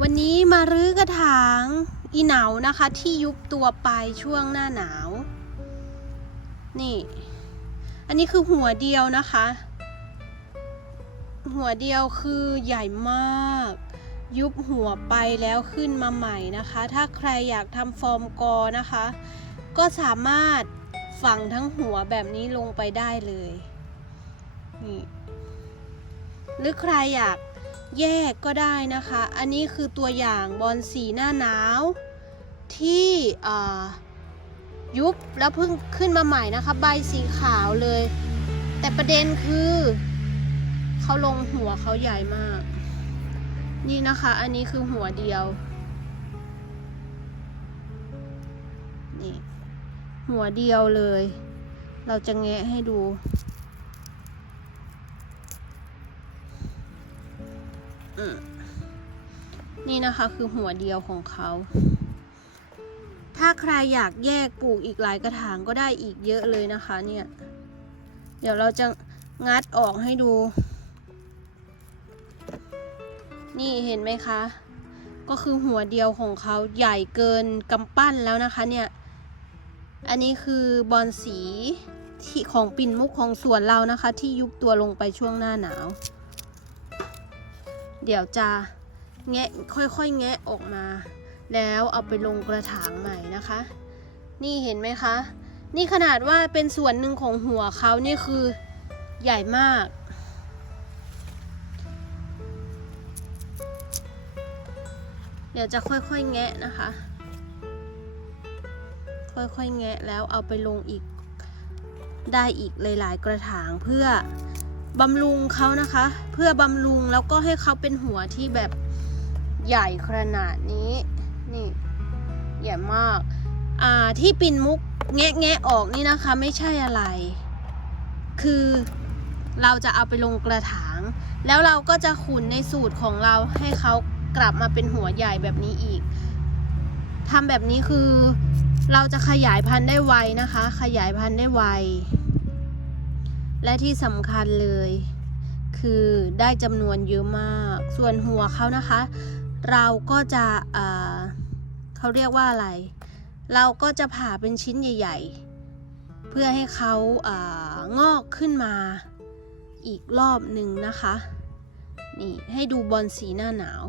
วันนี้มารื้อกระถางอีเหนานะคะ ที่ยุบตัวไปช่วงหน้าหนาว นี่ อันนี้คือหัวเดียวนะคะ หัวเดียวคือใหญ่มาก ยุบหัวไปแล้วขึ้นมาใหม่นะคะ ถ้าใครอยากทำฟอร์มกอนะคะ ก็สามารถฝังทั้งหัวแบบนี้ลงไปได้เลย นี่หรือใครอยาก แยกก็ได้นะคะ อันนี้คือตัวอย่างบอลสีหน้าหนาว ที่ยุบแล้วเพิ่งขึ้นมาใหม่นะคะ ใบสีขาวเลย แต่ประเด็นคือเขาลงหัวเขาใหญ่มาก นี่นะคะ อันนี้คือหัวเดียวนี่หัวเดียวเลย เราจะแงะให้ดู นี่นะคะคือหัวเดียวของเขา ถ้าใครอยากแยกปลูกอีกหลายกระถางก็ได้อีกเยอะเลยนะคะเนี่ย เดี๋ยวเราจะงัดออกให้ดู นี่เห็นไหมคะ ก็คือหัวเดียวของเขาใหญ่เกินกำปั้นแล้วนะคะเนี่ย อันนี้คือบอลสีที่ของปิ่นมุกของสวนเรานะคะ ที่ยุบตัวลงไปช่วงหน้าหนาว เดี๋ยวจะแงะค่อยๆ แงะออกมา แล้วเอาไปลงกระถางใหม่นะคะ นี่เห็นไหมคะ นี่ขนาดว่าเป็นส่วนหนึ่งของหัวเขานี่คือใหญ่มากเดี๋ยวจะค่อยๆ แงะนะคะ ค่อยๆ แงะแล้วเอาไปลงอีก ได้อีกหลายๆ กระถางเพื่อ บำรุงเขานะคะ เพื่อบำรุงแล้วก็ให้เขาเป็นหัวที่แบบใหญ่ขนาดนี้ นี่ใหญ่มาก อ่าที่ปินมุกแงะแงะออกนี่นะคะ ไม่ใช่อะไร คือเราจะเอาไปลงกระถาง แล้วเราก็จะขุนในสูตรของเราให้เขากลับมาเป็นหัวใหญ่แบบนี้อีกทำแบบนี้คือเราจะขยายพันธุ์ได้ไวนะคะ ขยายพันธุ์ได้ไว และที่สำคัญเลย คือได้จำนวนเยอะมาก ส่วนหัวเขานะคะ เราก็จะเขาเรียกว่าอะไร เราก็จะผ่าเป็นชิ้นใหญ่ ๆ เพื่อให้เขาอ่างอกขึ้นมาอีกรอบหนึ่งนะคะนี่ให้ดูบอลสีหน้าหนาว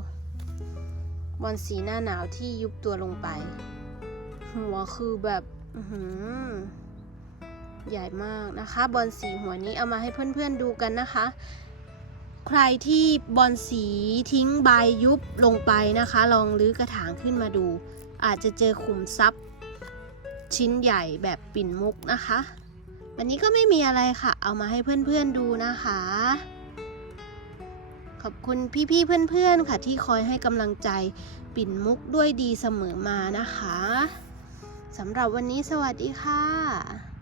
บอลสีหน้าหนาวที่ยุบตัวลงไป หัวคือแบบ อื ใหญ่มากนะคะ บอลสีหัวนี้เอามาให้เพื่อนๆดูกันนะคะ ใครที่บอลสีทิ้งใบยุบลงไปนะคะ ลองรื้อกระถางขึ้นมาดู อาจจะเจอขุมทรัพย์ ชิ้นใหญ่แบบปิ่นมุกนะคะ วันนี้ก็ไม่มีอะไรค่ะ เอามาให้เพื่อนๆดูนะคะ ขอบคุณพี่ๆเพื่อนๆค่ะ ที่คอยให้กำลังใจปิ่นมุกด้วยดีเสมอมานะคะสำหรับวันนี้สวัสดีค่ะ